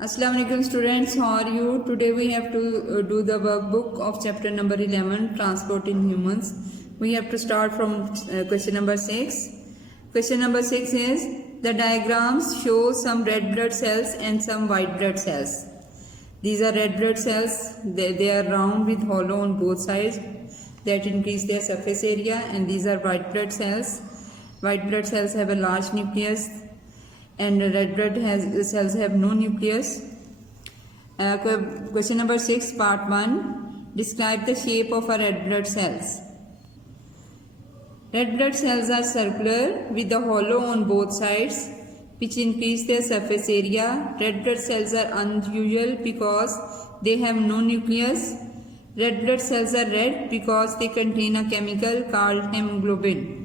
Assalamu alaikum students, how are you? Today we have to do the workbook of chapter number 11, Transport in Humans. We have to start from question number 6. Question number 6 is, the diagrams show some red blood cells and some white blood cells. These are red blood cells, they are round with hollow on both sides that increase their surface area, and these are white blood cells. White blood cells have a large nucleus and red blood cells have no nucleus. Question number 6, part 1. Describe the shape of a red blood cells. Red blood cells are circular with a hollow on both sides, which increase their surface area. Red blood cells are unusual because they have no nucleus. Red blood cells are red because they contain a chemical called hemoglobin.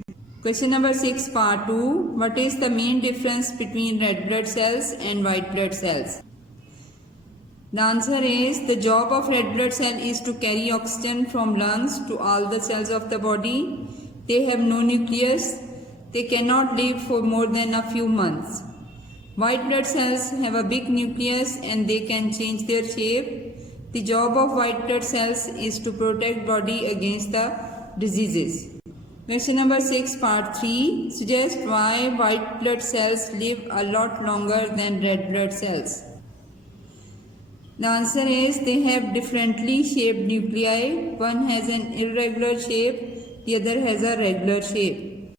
Question number 6, part 2. What is the main difference between red blood cells and white blood cells? The answer is, the job of red blood cell is to carry oxygen from lungs to all the cells of the body. They have no nucleus. They cannot live for more than a few months. White blood cells have a big nucleus and they can change their shape. The job of white blood cells is to protect body against the diseases. Question number 6, part 3. Suggest why white blood cells live a lot longer than red blood cells. The answer is, they have differently shaped nuclei. One has an irregular shape, the other has a regular shape.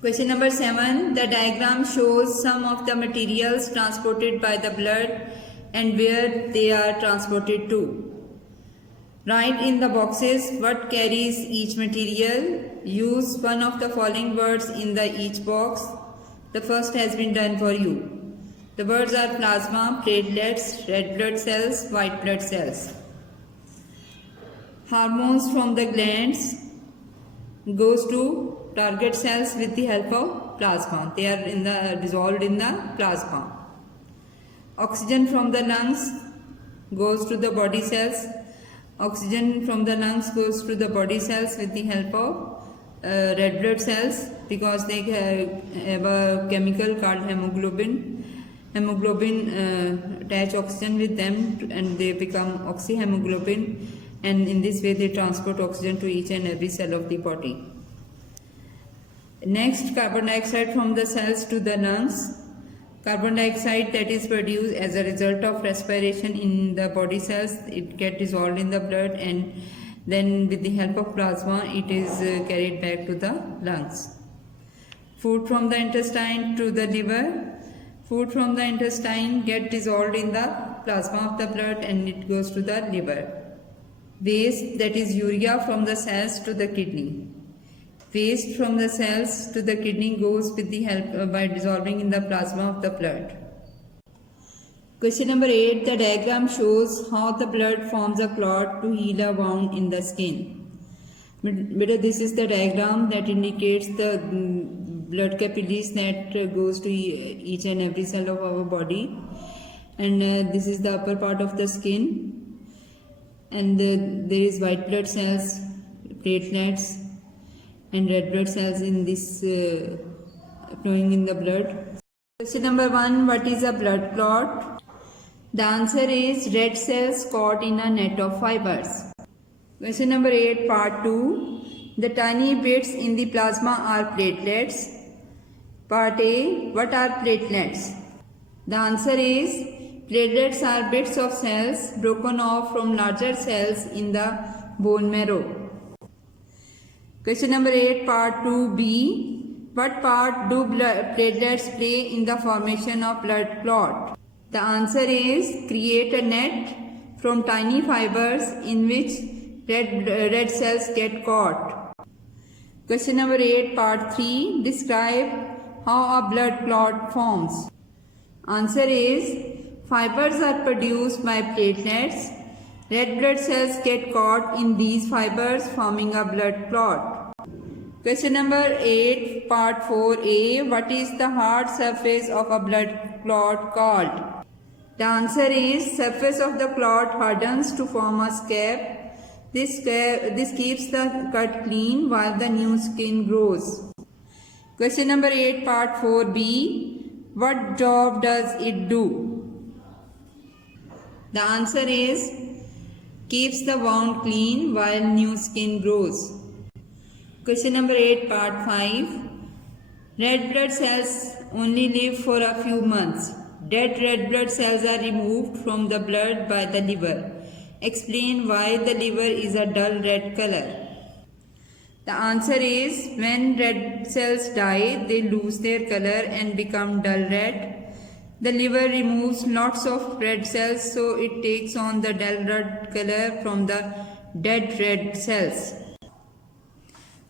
Question number 7. The diagram shows some of the materials transported by the blood and where they are transported to. Write in the boxes what carries each material. Use one of the following words in each box. The first has been done for you. The words are plasma, platelets, red blood cells, white blood cells. Hormones from the glands goes to target cells with the help of plasma. They are dissolved in the plasma. Oxygen from the lungs goes to the body cells. Oxygen from the lungs goes to the body cells with the help of red blood cells because they have a chemical called hemoglobin. Hemoglobin attach oxygen with them and they become oxyhemoglobin, and in this way they transport oxygen to each and every cell of the body. Next, carbon dioxide from the cells to the lungs. Carbon dioxide that is produced as a result of respiration in the body cells, it gets dissolved in the blood and then with the help of plasma it is carried back to the lungs. Food from the intestine to the liver. Food from the intestine gets dissolved in the plasma of the blood and it goes to the liver. Waste, that is urea, from the cells to the kidney. Waste from the cells to the kidney goes with the help by dissolving in the plasma of the blood. Question number 8. The diagram shows how the blood forms a clot to heal a wound in the skin. This is the diagram that indicates the blood capillaries that goes to each and every cell of our body, and this is the upper part of the skin, and there is white blood cells, platelets and red blood cells in this flowing in the blood. Question number 1. What is a blood clot? The answer is, red cells caught in a net of fibers. Question number 8, part 2. The tiny bits in the plasma are platelets. Part A. What are platelets? The answer is, platelets are bits of cells broken off from larger cells in the bone marrow. Question number 8, part 2b. What part do platelets play in the formation of blood clot? The answer is, create a net from tiny fibers in which red cells get caught. Question number 8, part 3. Describe how a blood clot forms. Answer is, fibers are produced by platelets. Red blood cells get caught in these fibers, forming a blood clot. Question number 8, part 4a. What is the hard surface of a blood clot called? The answer is, surface of the clot hardens to form a scab. This keeps the cut clean while the new skin grows. Question number 8, part 4b. What job does it do? The answer is keeps the wound clean while new skin grows. Question number 8, part 5. Red blood cells only live for a few months. Dead red blood cells are removed from the blood by the liver. Explain why the liver is a dull red color. The answer is when red cells die, they lose their color and become dull red. The liver removes lots of red cells, so it takes on the dull red color from the dead red cells.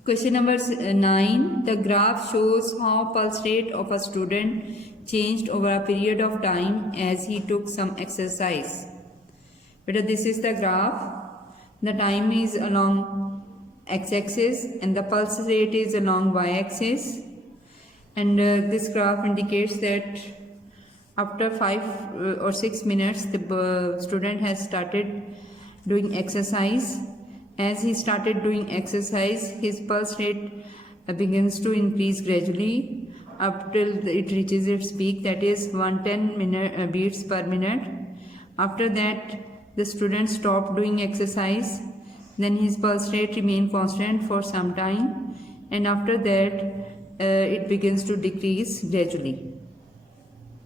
Question number 9. The graph shows how pulse rate of a student changed over a period of time as he took some exercise. But this is the graph. The time is along x-axis and the pulse rate is along y-axis. And this graph indicates that after 5 or 6 minutes, the student has started doing exercise. As he started doing exercise, his pulse rate begins to increase gradually up till it reaches its peak, that is 110 beats per minute. After that, the student stopped doing exercise. Then his pulse rate remained constant for some time, and after that, it begins to decrease gradually.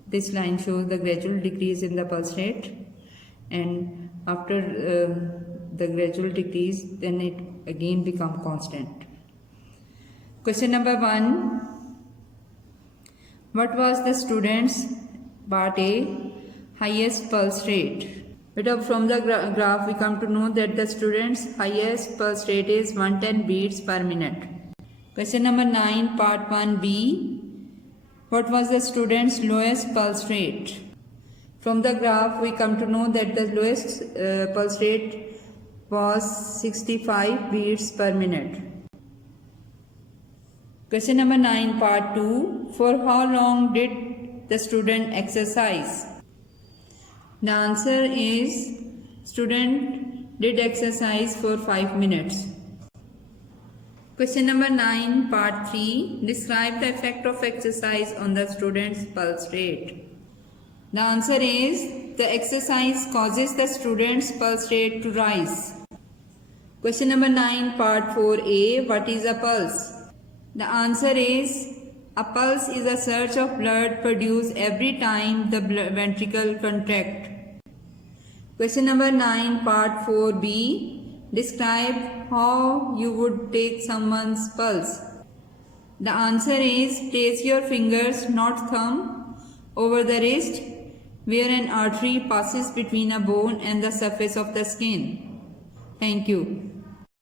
This line shows the gradual decrease in the pulse rate, and after the gradual decrease, then it again becomes constant. Question number 1. What was the student's, part A, highest pulse rate? From the graph we come to know that the student's highest pulse rate is 110 beats per minute. Question number 9, part 1B. What was the student's lowest pulse rate? From the graph we come to know that the lowest pulse rate was 65 beats per minute. Question number 9, part 2. For how long did the student exercise? The answer is student did exercise for 5 minutes. Question number 9, part 3. Describe the effect of exercise on the student's pulse rate. The answer is the exercise causes the student's pulse rate to rise. Question number 9, part 4A. What is a pulse? The answer is a pulse is a surge of blood produced every time the ventricle contracts. Question number 9, part 4B. Describe how you would take someone's pulse. The answer is place your fingers, not thumb, over the wrist where an artery passes between a bone and the surface of the skin. Thank you.